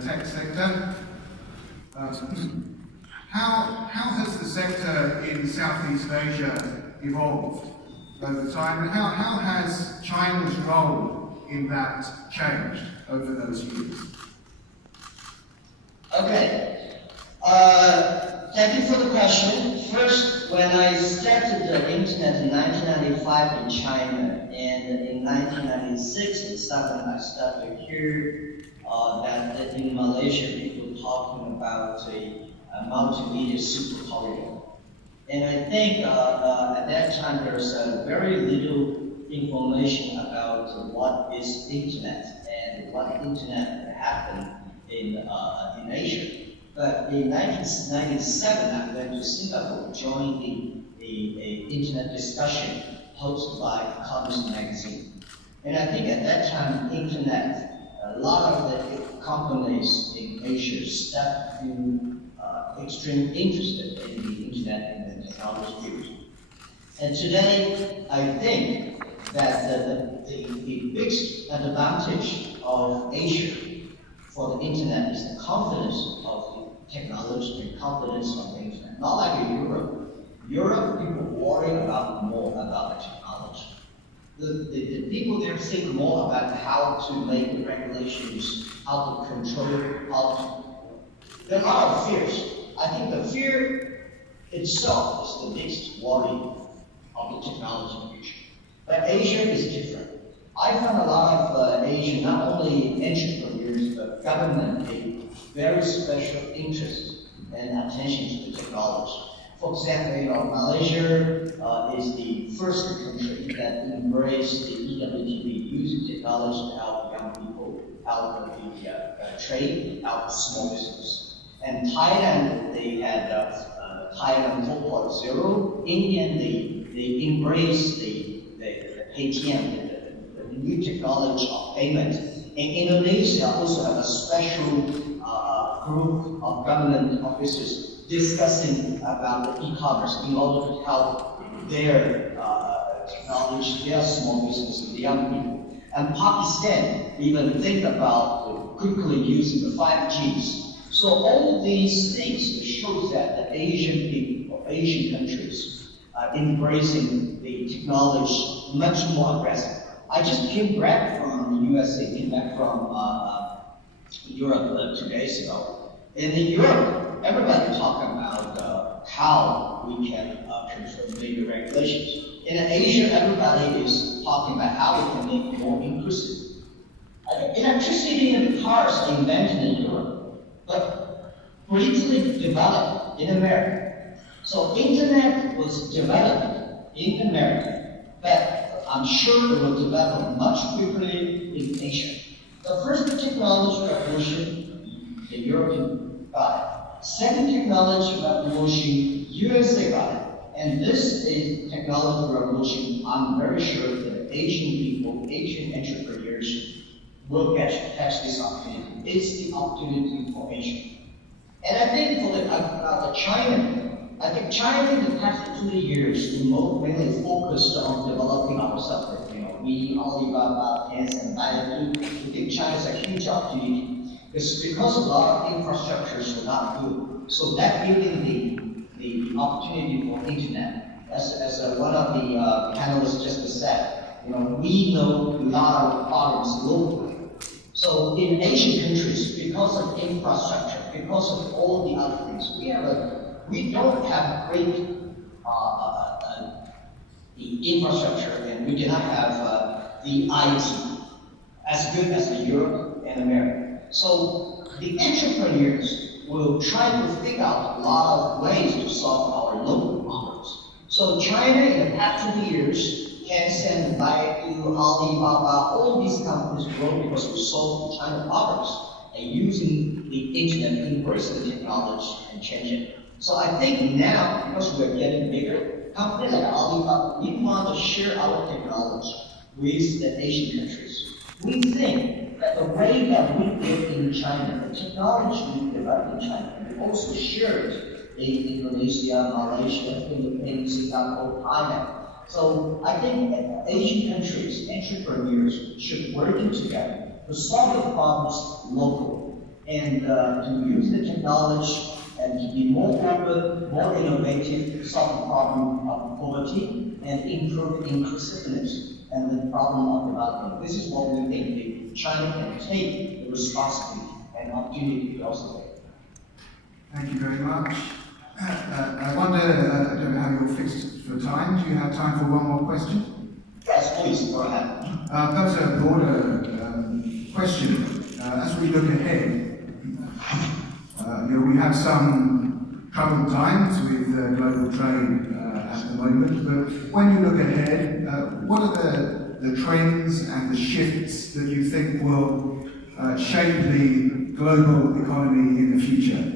tech sector. How has the sector in Southeast Asia evolved over time, and how has China's role in that changed over those years? Okay. Thank you for the question. First, when I started the internet in 1995 in China, and in 1996 and 7, I started to hear that in Malaysia people talking about a multimedia super corridor. And I think at that time there's very little information about what is internet and what internet happened in Asia. But in 1997, I went to Singapore, joining the internet discussion hosted by Commerce Magazine. And I think at that time, internet, a lot of the companies in Asia started to extremely interested in the internet and the technology field. And today, I think that the biggest advantage of Asia for the internet is the confidence of the technology and confidence of the internet. Not like in Europe. Europe, people worry more about the technology. The people there think more about how to make the regulations, how to control, there are a lot of fears. I think the fear itself is the biggest worry of the technology future. But Asia is different. I found a lot of Asian, not only entrepreneurs, but government pay very special interest and attention to the technology. For example, Malaysia is the first country that embraced the eWTB, using technology to help young people out of the trade, out of small business. And Thailand, they had Thailand 4.0. India, they embraced the ATM, the new technology of payment. And Indonesia also have a special group of government officers discussing about the e-commerce in order to help their technology, their small business, the young people. And Pakistan even think about quickly using the 5Gs. So all these things shows that the Asian people, Asian countries, are embracing the technology much more aggressive. I just came back from the USA, came back from Europe 2 days ago. And in Europe, everybody talking about how we can control the regulations. In Asia, everybody is talking about how we can make it more inclusive. Electricity and cars are invented in Europe, but politically developed in America. So internet was developed in America, but I'm sure it will develop much quickly in Asia. The first technology revolution, the European got it. Second technology revolution, USA got it. And this is technology revolution. I'm very sure that Asian people, Asian entrepreneurs will catch this opportunity. It's the opportunity for Asia. And I think for China, I think China in the past 2 years, we mainly focused on developing ourselves. We, Alibaba, Tencent, Baidu, we think China is a huge opportunity. It's because a lot of infrastructures are not good. So that giving the opportunity for internet. As one of the panelists just said, we know a lot of problems locally. So in Asian countries, because of infrastructure, because of all the other things, we don't have great the infrastructure, and we do not have the IT as good as Europe and America. So the entrepreneurs will try to figure out a lot of ways to solve our local problems. So China in the past 2 years, Tencent, Baidu, Alibaba, all these companies grow because we solve the China problems and using the internet, embracing the technology and change it. So I think now, because we're getting bigger, companies like Alibaba, we want to share our technology with the Asian countries. We think that the way that we live in China, the technology we develop in China, we also share it in Indonesia, Malaysia, Philippines, Singapore, Thailand. So I think that Asian countries, entrepreneurs should work together to solve the problems locally. and to use the technology and to be more open, more innovative, to solve the problem of poverty and improve inclusiveness and the problem of development. This is what we think China can take the responsibility and opportunity to also take. Thank you very much. I wonder, I don't know how you're fixed for time. Do you have time for one more question? Yes, please, go ahead. That's a broader question. As we look ahead, we have some troubled times with global trade at the moment, but when you look ahead, what are the trends and the shifts that you think will shape the global economy in the future?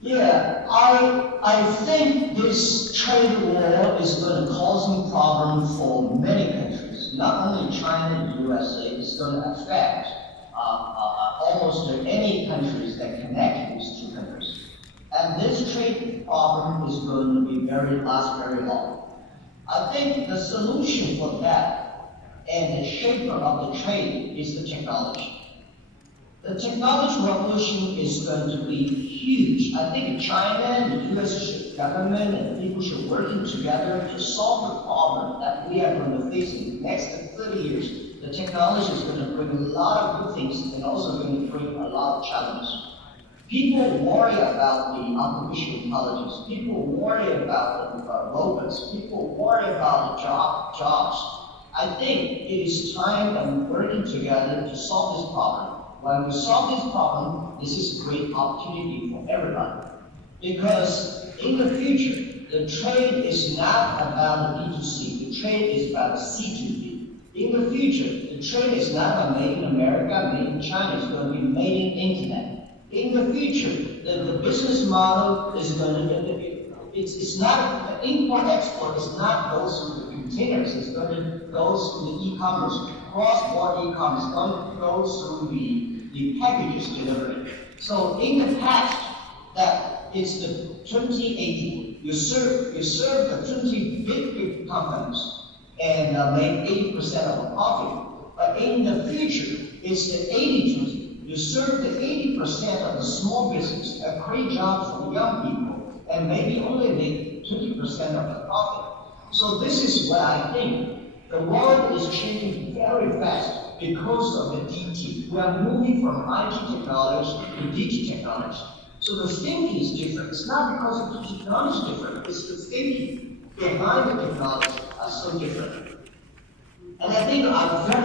Yeah, I think this trade war is going to cause some problems for many countries, not only China and USA. It's going to affect almost any countries that connect these two countries. And this trade problem is going to be last very long. I think the solution for that and the shaper of the trade is the technology. The technology revolution is going to be huge. I think China and the US government and people should work together to solve the problem that we are going to face in the next 30 years. The technology is going to bring a lot of good things and also going to bring a lot of challenges. People worry about the artificial intelligence. People worry about the robots. People worry about the jobs. I think it is time that we're working together to solve this problem. When we solve this problem, this is a great opportunity for everybody. Because in the future, the trade is not about the B2C. The trade is about the C2B. In the future, the trade is not about made in America, made in China. It's going to be made in internet. In the future, the business model is going to, it's not, the import-export is not goes through the containers. It's going to go through the e-commerce, cross-border e-commerce. It's going to go through the packages delivery. So in the past, that is the 2018. You serve the 20 big companies and make 80% of the profit. But in the future, it's the 80-20. You serve the 80% of the small business, create jobs for the young people, and maybe only make 20% of the profit. So this is what I think. The world is changing very fast because of the DT. We are moving from IT technology to DT technology. So the thinking is different. It's not because the technology is different. It's the thinking behind the technology are so different. And I think I'm very